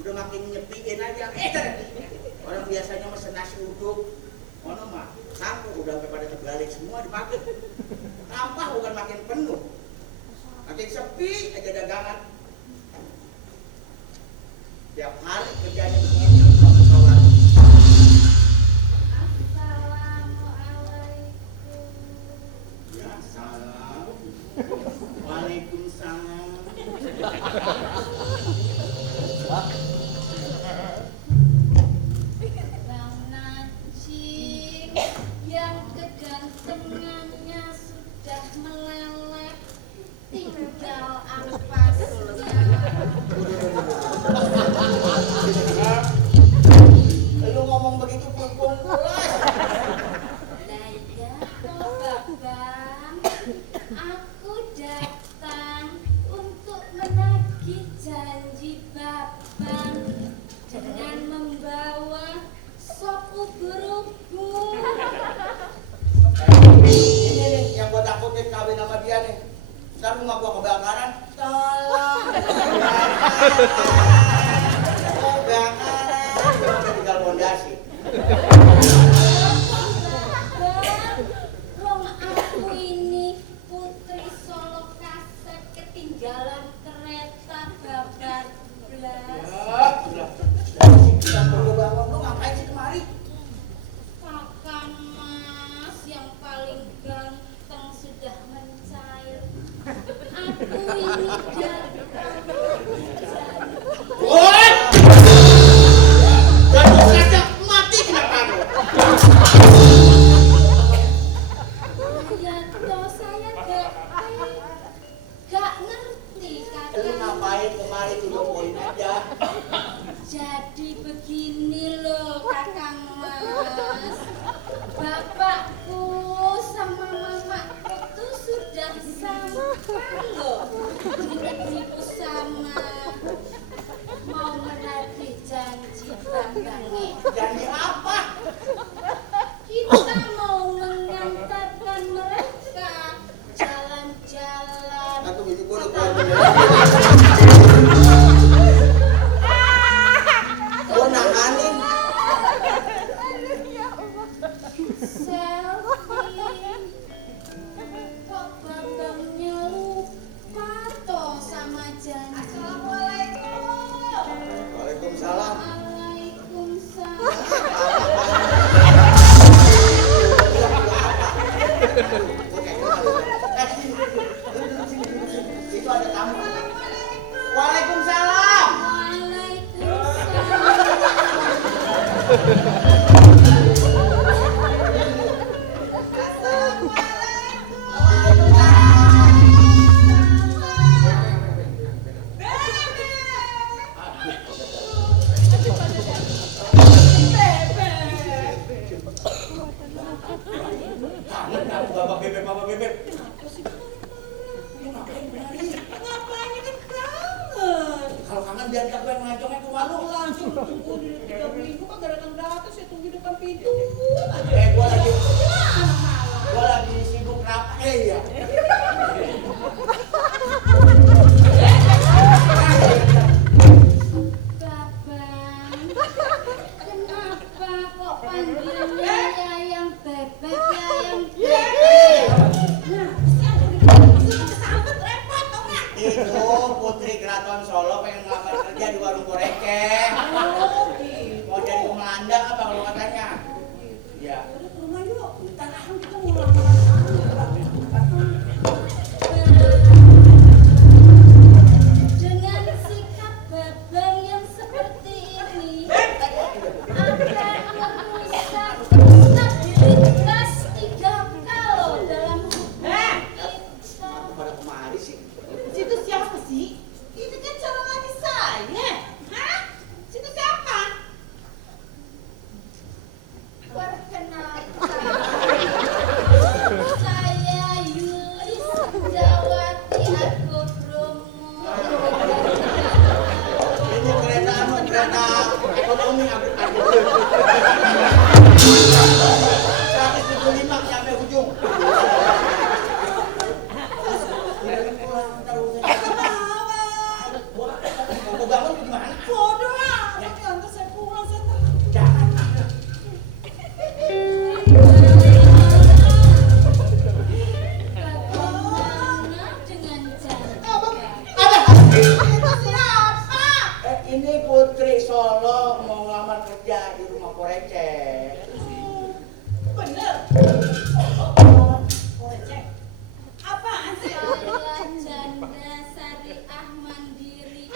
udah makin nyepiin aja. Orang biasanya mesen nasi uduk, ono mah sapu udah sampai pada terbalik semua dipakai. Sampah bukan makin penuh, makin sepi aja dagangan. Tiap hari kerjanya begini, kawan. Ya salam. Waalaikumsalam. Bang Najib yang kegantengannya sudah meleleh, tinggal ampasnya. Lu ngomong begitu pun pulas. Lah ya toh Babang, aku datang untuk menagih janji Babang dengan membawa sop ubur-ubur. Ini nih yang gua takutin kawin sama dia nih. Ntar rumah gua kebakaran. Tolong. Kebakaran. Gua udah tinggal fondasi. Wong aku ini putri Solo kaset ketinggalan kereta babar blas. Ya, udah. Kita perlu bangun. Lu ngapain sih kemari? Kakang Mas yang paling ganteng sudah mencair. Aku ini datang janji. Woi! Jatuh saja mati kenapa lu? Ya toh saya gak ngerti Lu kakang. ngapain kemari tuh poin aja? Jadi begini loh Kakang Mas, bapakku sama mamaku tuh sudah sampai loh di negeri Pusama, mau menagih janji Babangnya. Janji apa? Kita mau mengantarkan mereka jalan-jalan. Satu bini gua lu Oh, nahanin. Selfie. Kok babangnya lupa toh sama janji. Assalamualaikum. Waalaikumsalam. Waalaikumsalam. Itu ada tamu. Waalaikumsalam. Bapak bebek, bapak bebek. Lu ngapain berani? Ngapain ini kangen? Kalau kangen biar gue yang ngacongnya ke rumah lu. Langsung tunggu di 3 minggu kan gak datang saya tunggu di depan pintu. Gua lagi sibuk rapat ya. Babang, kenapa kok panggilnya Yayang Bebek, Yayang Bebek? Itu putri keraton Solo pengen ngelamar kerja di warung koreke. Mau jadi komandan apa kalau katanya? Iya. Udah ke rumah yuk. Ntar aku kita mau lamaran. Dengan sikap Babang yang seperti ini akan merusak stabilitas 3 kalau dalam hubungan kita. Aku pada kemari sih. Situ siapa sih? Itu kan calon laki saya. Hah? Situ siapa? Perkenalkan, saya Yuli Sejawati Argo Bromo. Ini kereta ekonomi aku. 175 sampai ujung. Kenapa? Gua bangun gimana? Bodoh. Ini Putri Solo mau ngelamar kerja di rumah Porece. Bener. Receh. Apaan sih? Saya janda syariah mandiri.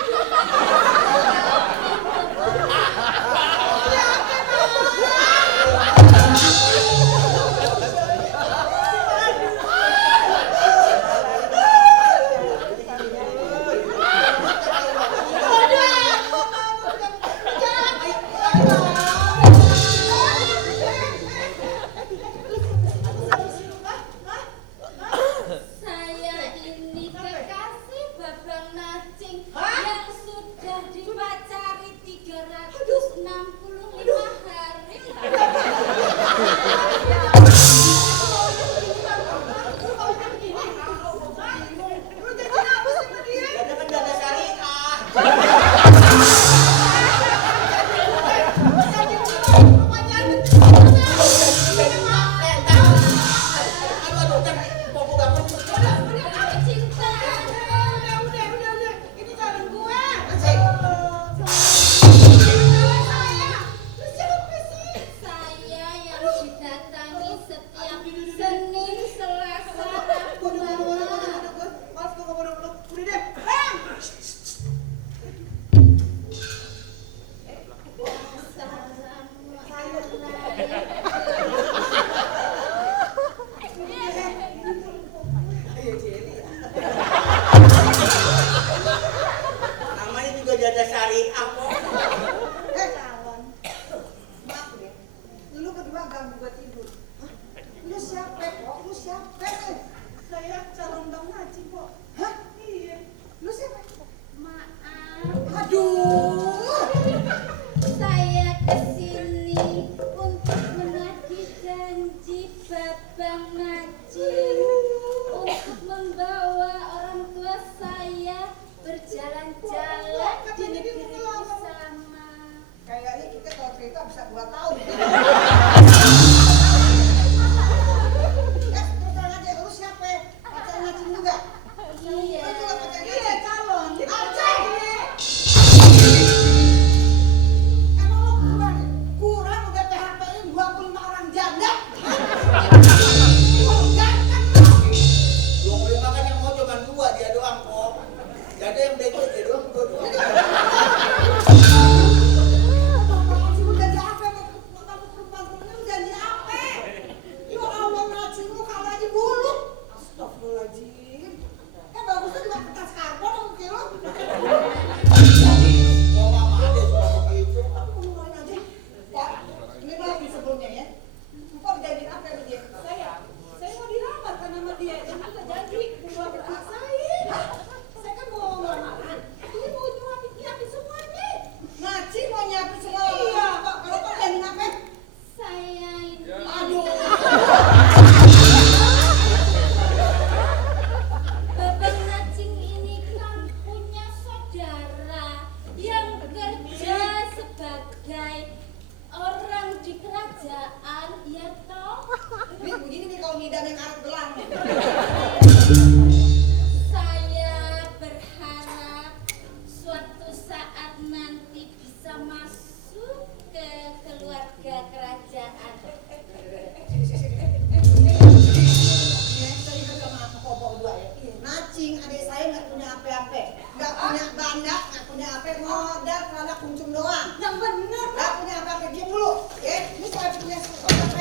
Saya ini kekasih Babang Nacing yang sudah dipacari 365 hari. Lu jadi apa sih sama dia? Ada kan dana syariah. Cinta. Udah. Ini calon gue. Lu siapa sih? Saya yang didatangi setiap Senin, Selasa, Rabu, Malam. Udah deh. Bang. Namanya juga janda syariah kok. Calon. Maaf deh. Lu berdua ganggu gue tidur. Hah? Lu siapa kok? Lu siapa? Saya calon Bang Haji kok. Hah? Iya. Lu siapa? Maaf, Aduh. saya kesini untuk menagih janji Babang Nacing untuk membawa orang tua saya berjalan-jalan di negeri bersama. Kayaknya kita kalau cerita bisa 2 tahun. Terus terang aja, lu siapa? Pacar Ngacin juga? Iya. Lu juga pacar Ngacin? Iya, calon. Aceh! Emang lu kurang udah PHP-in 25 orang janda? Enggak kan lu? 25 kan yang mau cuma 2 dia doang kok. Jadi yang bego dia doang dua. Lu jadi apa? Kamu perempuan lu jadi apa? Ya Allah, Ngacin lu kalau aja bulu. Astagfirullahaladzim. Bagusnya juga kertas karbon mungkin lu. Mau mama ada suka begitu. Aku ngomongin aja. Pak, ini lagi sebelumnya ya. Pak janji apa sama dia? Saya mau dilamar kan sama dia. Dan kita janji mau anak saya. Hah? Saya kan mau lamaran. Dia mau nyiapin semuanya. Ngaci mau nyiapin semua. Iya. Pak, kalau Pak janji apa? Saya ini. Aduh. Babang Nacing ini kan punya saudara yang kerja sebagai orang di kerajaan, ya toh? Ini begini nih kalau ngidam yang karet belang. Saya berharap suatu saat nanti bisa masuk ke keluarga kerajaan. Saya juga sama aku kobok dua ya. Nacing adik saya nggak punya apa-apa, nggak punya banda, nggak punya apa, modal celana kuncung doang. Yang bener. Nggak punya apa-apa, diam dulu. Ya, ini saya punya apa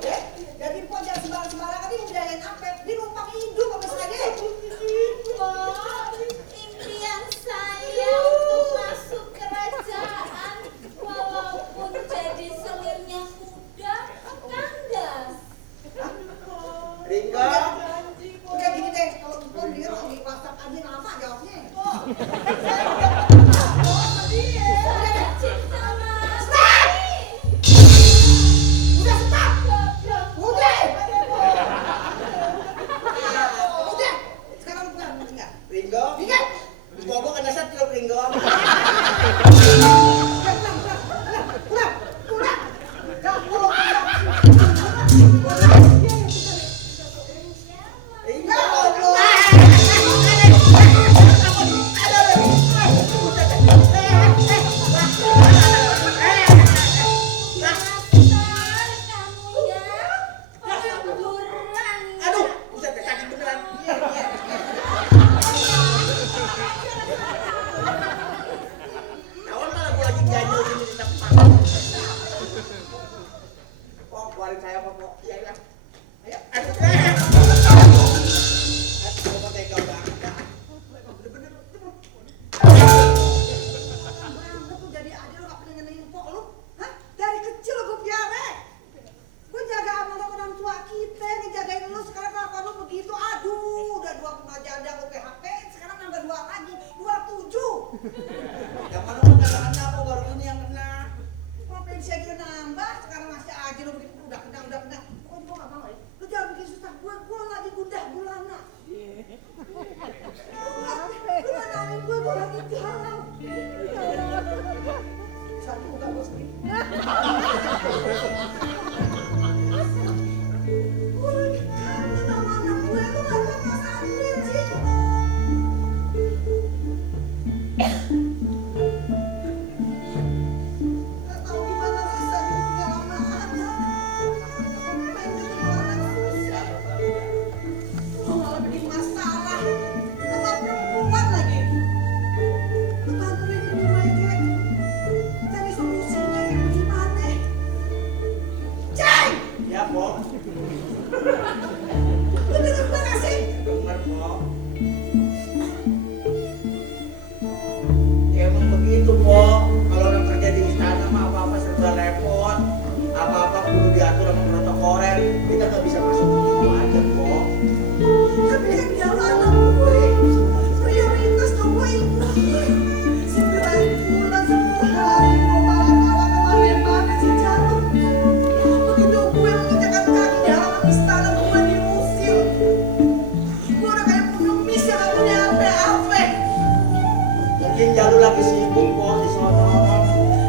ya. Jadi pun jangan sembarang-sembarangan ini ngejalanin apa, dia numpang hidup apa saja. Wah, impian saya untuk masuk kerajaan walaupun jadi selirnya kuda kandas. Rika, Udah gini deh, kalau bukan dia di WhatsApp aja nama jawabnya. Oh, Saya cinta mas.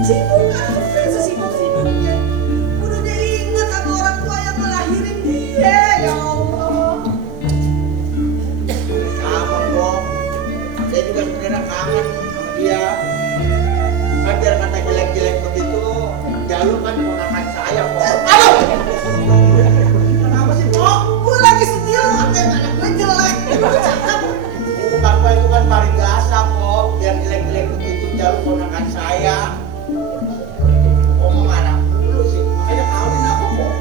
Sibuk apa? Sesibuk-sibuknya. Udah dia ingat sama orang tua yang ngelahirin dia. Ya Allah. Sama kok. Saya juga sebenarnya kangen sama dia. Kan biar kata jelek-jelek begitu, Jalu kan ponakan saya kok. Aduh! Kenapa sih kok? Gue lagi sedih lu ngatain anak gue jelek. Gue cakep. Bukan Pak, itu kan parigasa kok. Biar jelek-jelek begitu, Jalu ponakan saya. Ngomong anak dulu sih, makanya kawin apa kok?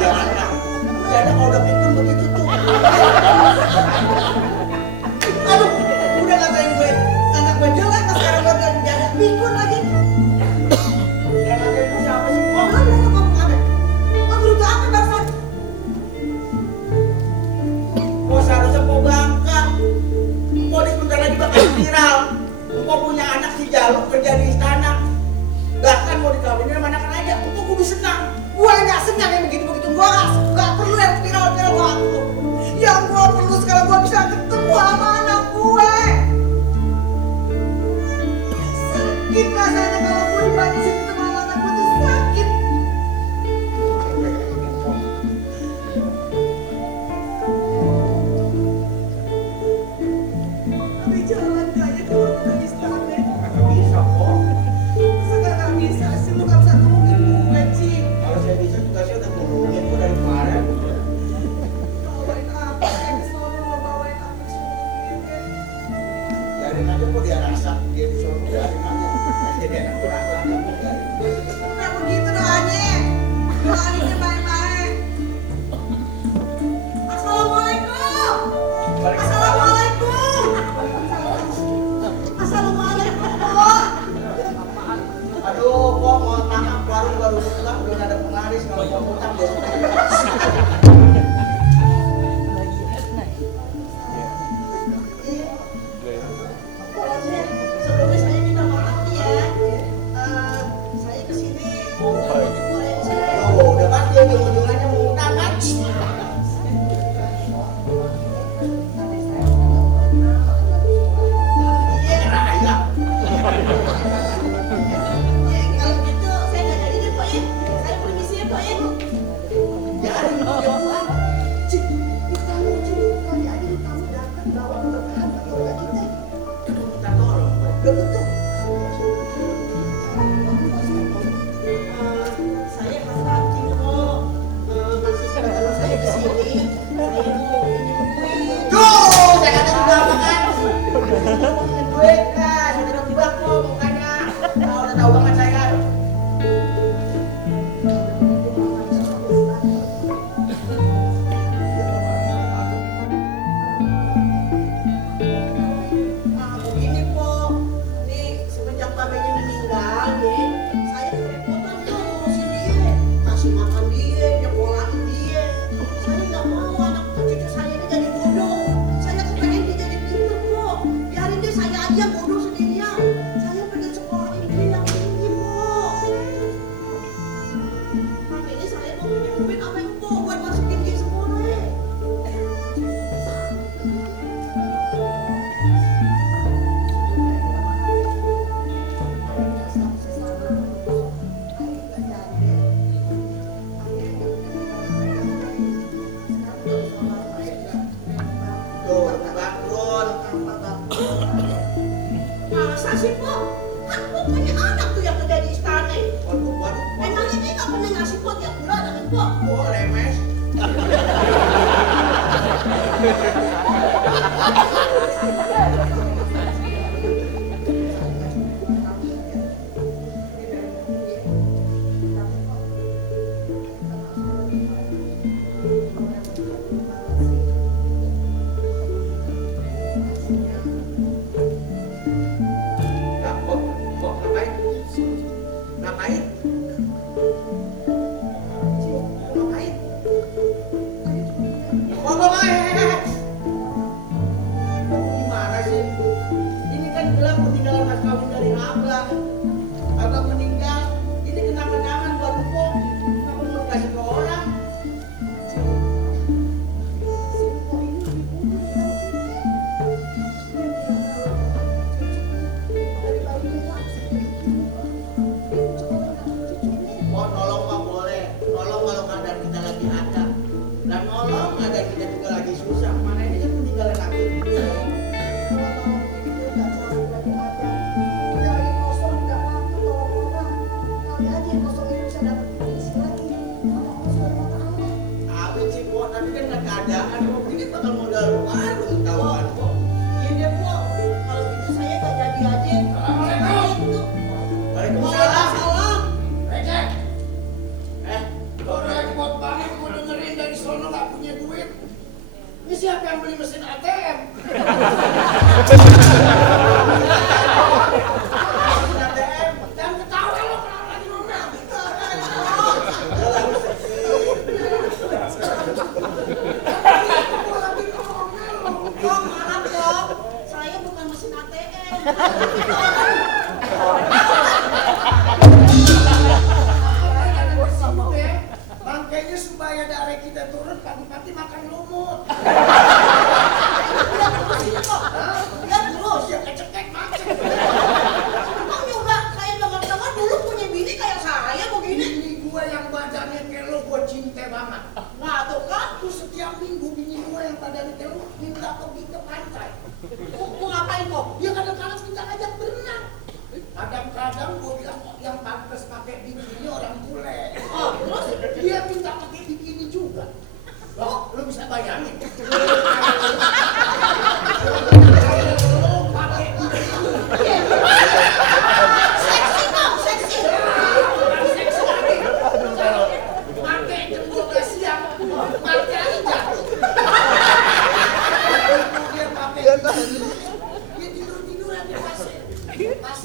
Jangan. Jadi kalau udah pikun begitu tuh. Aduh, udah ngatain gue. Anak gue jelek, sekarang gue udah jadi pikun lagi. Yang ngatain itu siapa sih kok? Lu ngomong apa? Lo berubah apa barusan? Kok seharusnya kok bangga? Kok di sebentar lagi bakal viral. Kok punya anak si Jalu kerja di istana. Bahkan mau dikawinin sama anak raja. Kok kudu senang. Gue gak senang yang begitu-begitu. Gue gak perlu yang viral-viral gak perlu. Yang gue perlu sekarang gue bisa ketemu sama anak gue. Sakit rasanya kalau gue dibatasin ketemu sama anak gue tuh sakit. Tapi jangan kayak kalau gue di istana. Kagak bisa kok. Masa gak bisa sih, lu gak bisa ngomongin gue, Ci. Kalau saya bisa juga saya udah ngomongin kok dari kemarin. Bawain apa, kayak disuruh lo bawain apa semuanya. Biarin aja kok dia rasa dia disuruh biarin aja. Jadi anak orang lagi. Nah begitu doanya. Doanya baik-baik. Assalamualaikum. Assalamualaikum. Assalamualaikum, Pak. Aduh, kok mohon maaf warung baru buka belum ada penglaris kalau mau utang besok. Pokoknya sebelumnya saya minta maaf nih ya. Saya kesini mau receh. Oh, udah pasti ujung-ujungannya mau utang kan? Iya. Raya. Ya, kalau gitu saya nggak jadi deh, Pak ya. Saya permisi ya, Pak ya. Jadi punya uang. Cik, ditamu, Cik. Kali aja ditamu datang bawa berbahan ke keluarga kita. Aduh, minta tolong. Gak betul. Saya Mas Haji kok. Maksud kedatangan saya ke sini. Saya mau pinjam duit. Duh, saya kata juga makan. Ngomongin duit kan, sudah tebak kok mukanya. Kalau udah tahu banget saya. Begini Po, nih semenjak babanya meninggal ya, saya kerepotan tuh ngurusin dia, kasih makan dia, nyekolahin dia. Saya nggak mau anak cucu saya ini jadi bodoh. Saya kepengen dia jadi pintar Po. Biarin dia saya aja bodoh sendirian. Saya pengen sekolahin dia yang tinggi Po. Makanya saya mau punya duit apa yang Po buat masukin dia sekolah. Tuh, bangun. Masa sih, Po? Aku punya anak tuh yang kerja di istana. Waduh, waduh. Emangnya dia nggak pernah ngasih Po tiap bulan, kan, Po? Oh, lemes. Nah, kok ngapain? Ngapain? Ngapain? Ngomong aja. Gimana sih? Ini kan gelap peninggalan mas kawin dari abang. Abang meninggal, ini kenang-kenangan buat empuk. Kamu mau kasih ke orang? Dari bayi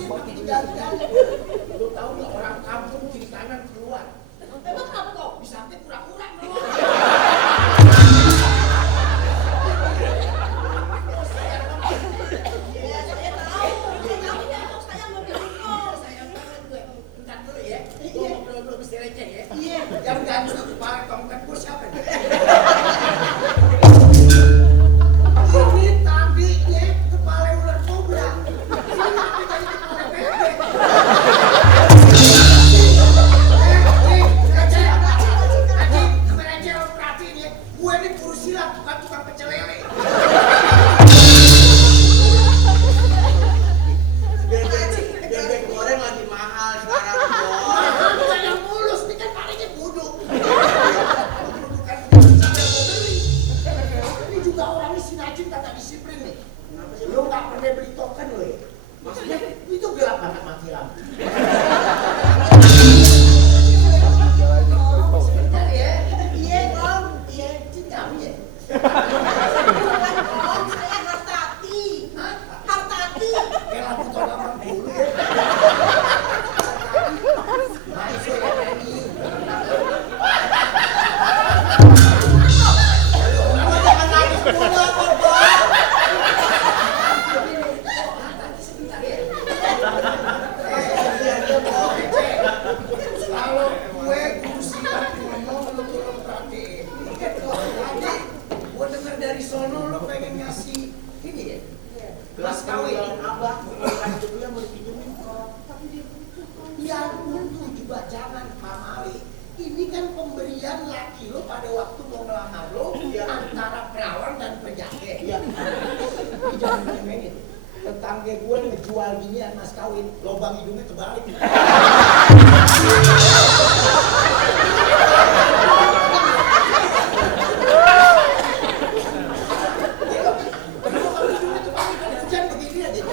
sih pakai jalan-jalan. Lu tahu nggak orang kampung kiri kanan keluar. Emang apa kok? Di samping kurang-kurang lu. Iya, saya tahu. Saya tahu ya, saya mau dihukum. Sayang banget gue. Bentar dulu ya. Gue ngobrol dulu mesti receh ya. Iya. Yang gantung kepala tongkat gue siapa nih? Ini tadinya kepala ular kobra. Ini tadi kepala bebek. Gue ini guru silat, bukan tukang pecel lele. Bebek goreng lagi mahal sekarang, Bos. Bukan yang mulus, ini kan palingnya buduk. Bukan sampai mau beli. Ini juga orangnya si Najib kagak disiplin nih. Lu nggak pernah beli token lo ya? Maksudnya itu gelap banget mati lampu. Sebentar ya. Iya, Om. Iya, cincang ya. Bukan, Om. Saya Hartati. Hah? Hartati. Kayak lagu tahun 80 ya. Masuk ya ini. Jangan nangis dulu apa, Bang? Sebentar ya. Kalau gue guru silat ngomong lu tolong perhatiin. Tadi gue denger dari sono lu pengen ngasih ini ya. Gelas kawin abah, kasih dia mau dipinjemin kok. Tapi dia butuh, Om. Ya butuh juga jangan pamali. Ini kan pemberian laki lo pada waktu mau ngelamar lo antara perawan dan penjaga. Iya. Ini jangan main-mainin. Tetangga gue ngejual ginian mas kawin, lubang hidungnya kebalik. Hujan begini aja.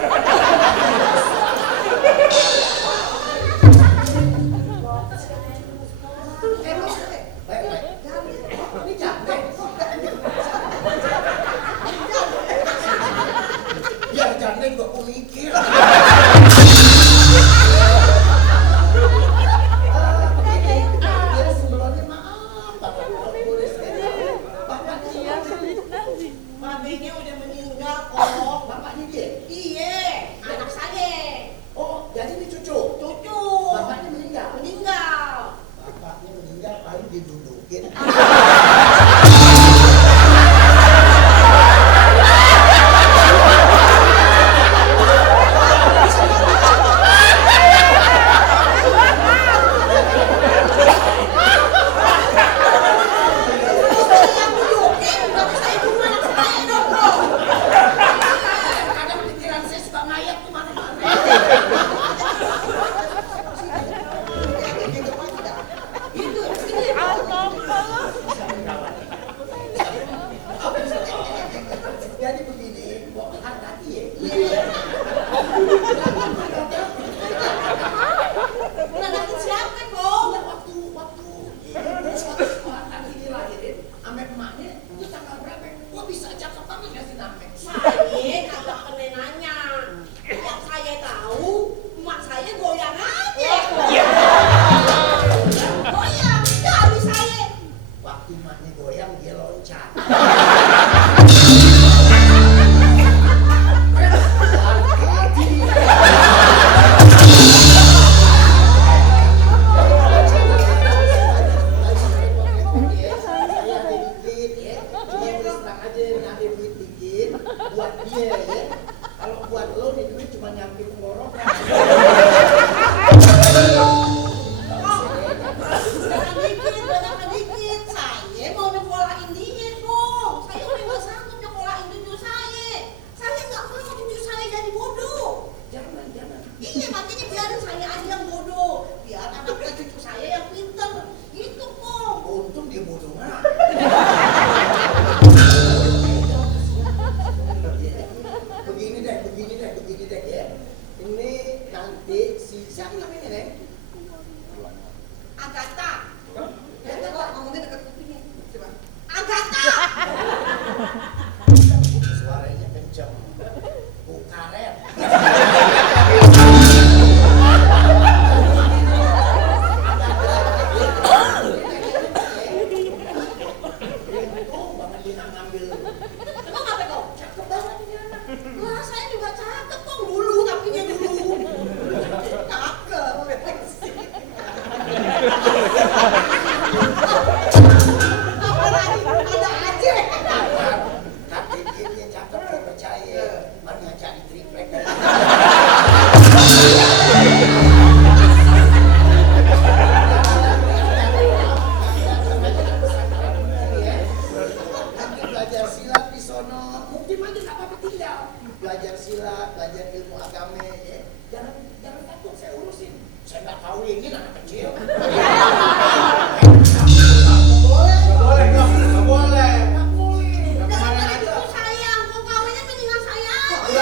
Baik. Ini capek. Ya janda juga aku mikir. Ya sebelumnya maaf, Bapak boleh sekali. Bapaknya Babinya udah meninggal, Om. bapaknya dia. Iya, anak saya. Oh, jadi ini cucu. Cucu. Bapaknya meninggal. Meninggal. Bapaknya meninggal paling didudukin. Saya dudukin, tapi saya bunuh anak saya dong, Om. Kadang pikiran saya suka ngayap kemana-mana. Gitu, begini. Jadi begini, kok hati-hati ya? Nganakin siapa, Om? Waktu anak ini lahirin, ame emaknya, itu tanggal berapa? Gua bisa cakep banget ngasih nama. Saya kagak pernah nanya. Yang saya tahu, emak saya goyang aja. Goyang, dari saya. Waktu emaknya goyang, dia loncat. Saya ada dikit ya, cuma terus terang aja ada duit dikit buat dia ya. Kalau buat lo nih duit cuma nyampe tenggorokan. Jangan dikit. Saya mau nyekolahin dia, dong. Saya udah gak sanggup nyekolahin cucu saya. Saya nggak mau cucu saya jadi bodoh. Jangan. Iya, makanya biarin saya aja yang bodoh. Biar anak cucu saya yang pinter. Gitu, Kong. Untung dia bodoh mah. Begini deh ya. Ini nanti si siapa namanya Neng? Agatha. Ya, coba ngomongnya dekat kupingnya. Coba. Agatha. Suaranya kenceng. Bukaret. kawinin anak kecil. Boleh dong, nggak boleh. Nggak boleh. Yang kemarin Daripada aja. cucu saya, kok kawinnya mendingan saya aja.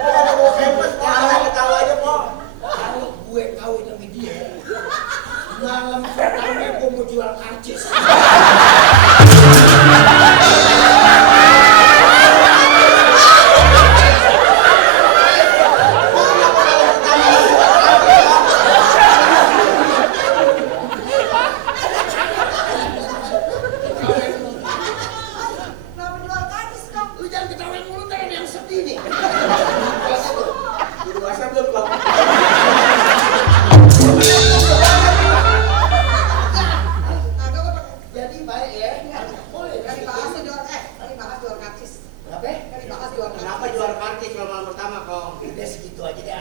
Ada mau hebat, ketawa aja kok. Kalau gue kawin sama dia, malam pertama gue mau jual karcis. Kenapa jual karcis dong? Lu jangan ketawain mulu, kan ada yang sedih nih. Di WhatsApp belum kok. Agak apa? Jadi baik ya. Boleh. Kan dibahas tuh jual, kan dibahas jual karcis. Kenapa? Kan dibahas jual karcis. Kenapa jual karcis kalau malam pertama kok? Udah segitu aja deh.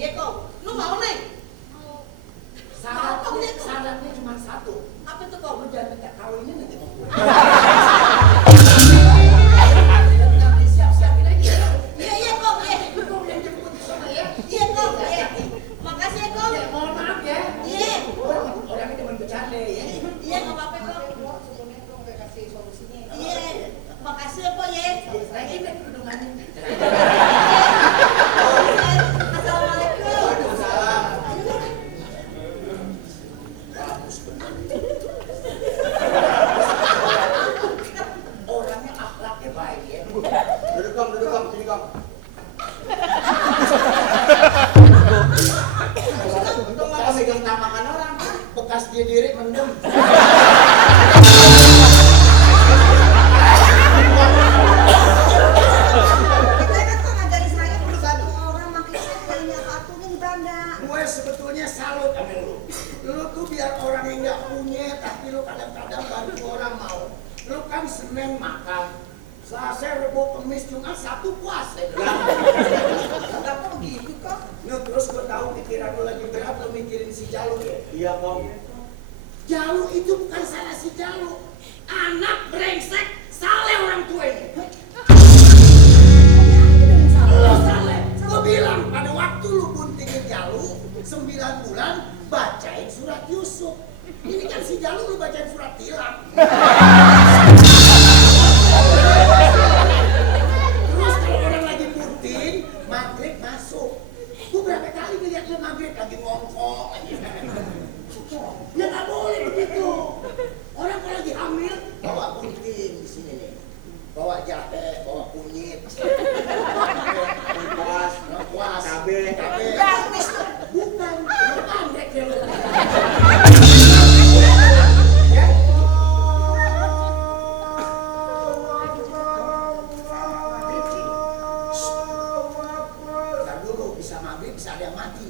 Iya kok. Lu mau nih? Syaratnya cuma satu. Apa tuh kok? Lu jangan minta kawinin nanti mau gue. Siap-siapin aja. Iya kok, iya. Lu yang jemput di sana ya. Iya kok, iya. Makasih ya kok. Ya, mohon maaf ya. Iya. Orangnya cuma bercanda ya. Iya nggak apa-apa kok. Sebelumnya dong gue kasih solusinya. Iya. Makasih ya kok ya. Lagi deh kerudungannya. Assalamualaikum. Waalaikumsalam. Bagus bener. Orangnya akhlaknya baik ya. Duduk kong, sini kong. Untung nggak megang tamakan orang. Bekas dia diri mendem. Kita kan ngajarin saya beli gantung orang, makanya saya belinya satu nih di Belanda. Gue sebetulnya salut sama lu. Lu tuh biar orang yang nggak punya, tapi lu kadang-kadang bantu orang mau. Lu kan Senin makan, Selasa, Rebo, Kemis, Jumat, Sabtu puasa. Kenapa begitu kok? Lu terus gue tahu pikiran lu lagi berat, lu mikirin si Jalu ya. Iya kong. Jalu itu bukan salah si Jalu. Anak brengsek, salah orang tuanya. Lu salah. Gue bilang pada waktu lu buntingin Jalu 9 bulan, bacain surat Yusuf. Ini kan si Jalu lu bacain surat Tilang. Terus kalau orang lagi bunting, maghrib masuk. Gue berapa kali ngeliat lu maghrib lagi ngongkong aja. Ya nggak boleh begitu. Orang kalau lagi hamil bawa bunting di sini nih, bawa jahe, bawa kunyit, Kuas, kuas, cabe. bukan, lu pandek ya lu. Ya. Ntar dulu bisa maghrib bisa ada yang mati.